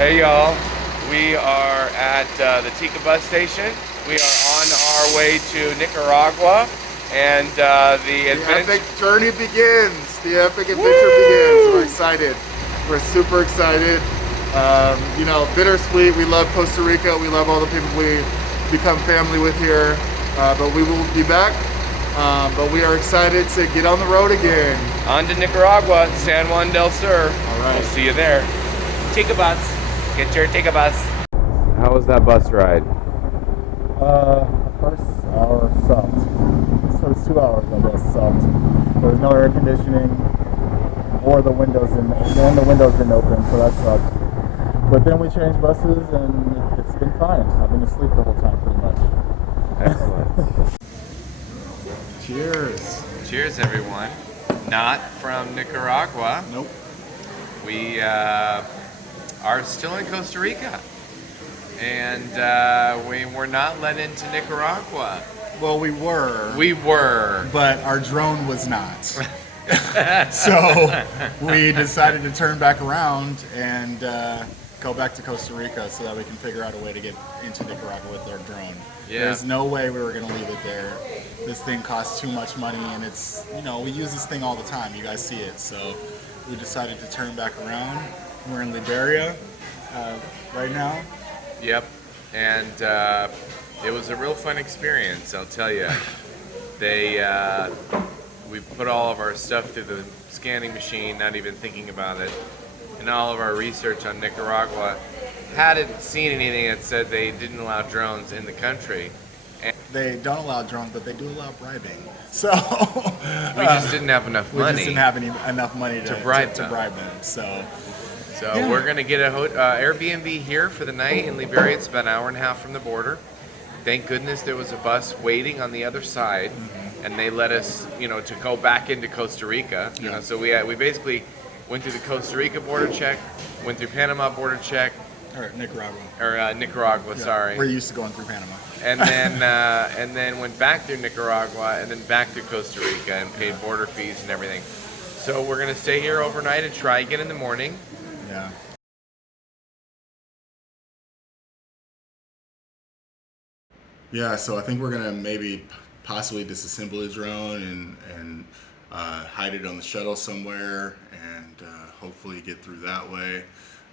Hey y'all, we are at the Tika bus station. We are on our way to Nicaragua, and the The adventure. epic journey begins. The epic adventure begins. We're excited. We're super excited. Bittersweet. We love Costa Rica. We love all the people we become family with here. But we will be back. But we are excited to get on the road again. On to Nicaragua, San Juan del Sur. All right. We'll see you there. Tika bus. Get your Tika bus. How was that bus ride? First hour sucked. First 2 hours, I guess, sucked. There was no air conditioning, or the windows didn't open, so that sucked. But then we changed buses, and it's been fine. I've been asleep the whole time, pretty much. Excellent. Cheers. Cheers, everyone. Not from Nicaragua. Nope. We are still in Costa Rica, and we were not let into Nicaragua. Well, we were. We were. But our drone was not. So we decided to turn back around and go back to Costa Rica so that we can figure out a way to get into Nicaragua with our drone. Yeah. There's no way we were going to leave it there. This thing costs too much money, and it's, we use this thing all the time. You guys see it. So we decided to turn back around. We're in Liberia right now. Yep. And it was a real fun experience, I'll tell you. We put all of our stuff through the scanning machine, not even thinking about it. And all of our research on Nicaragua hadn't seen anything that said they didn't allow drones in the country. And They don't allow drones, but they do allow bribing. So we just didn't have enough we money. just didn't have enough money to bribe to them. bribe them. So So we're gonna get a Airbnb here for the night in Liberia. It's about an hour and a half from the border. Thank goodness there was a bus waiting on the other side, and they let us, to go back into Costa Rica. So we basically went through the Costa Rica border check, went through Panama border check, or Nicaragua. or Nicaragua, Yeah, sorry, we're used to going through Panama. and then went back through Nicaragua, and then back through Costa Rica, and paid border fees and everything. So we're gonna stay here overnight and try again in the morning. Yeah. Yeah, so I think we're gonna maybe possibly disassemble the drone and hide it on the shuttle somewhere, and hopefully get through that way.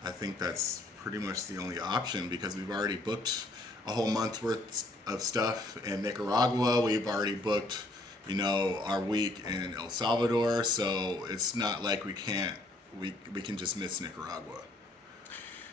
I think that's pretty much the only option because we've already booked a whole month's worth of stuff in Nicaragua. We've already booked, our week in El Salvador. So it's not like we can just miss Nicaragua.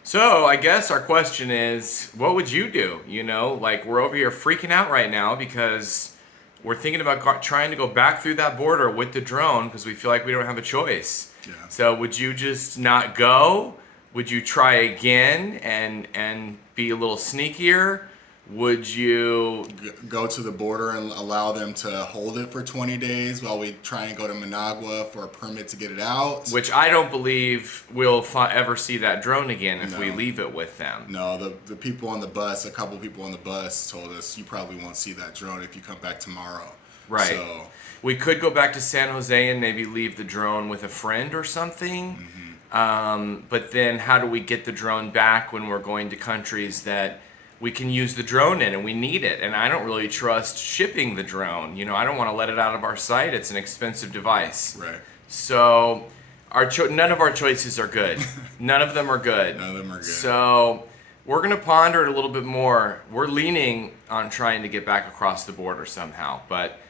So I guess our question is, what would you do? We're over here freaking out right now because we're thinking about trying to go back through that border with the drone because we feel like we don't have a choice. Yeah. So would you just not go? Would you try again and be a little sneakier? Would you Go to the border and allow them to hold it for 20 days while we try and go to Managua for a permit to get it out? Which I don't believe we'll ever see that drone again if we No. leave it with them. No, the people on the bus, a couple people on the bus told us you probably won't see that drone if you come back tomorrow. Right. So, We could go back to San Jose and maybe leave the drone with a friend or something. But then how do we get the drone back when we're going to countries that we can use the drone in and we need it? And I don't really trust shipping the drone. I don't want to let it out of our sight. It's an expensive device. right. So none of our choices are good. None of them are good. None of them are good. So we're going to ponder it a little bit more. We're leaning on trying to get back across the border somehow. But,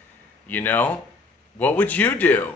what would you do?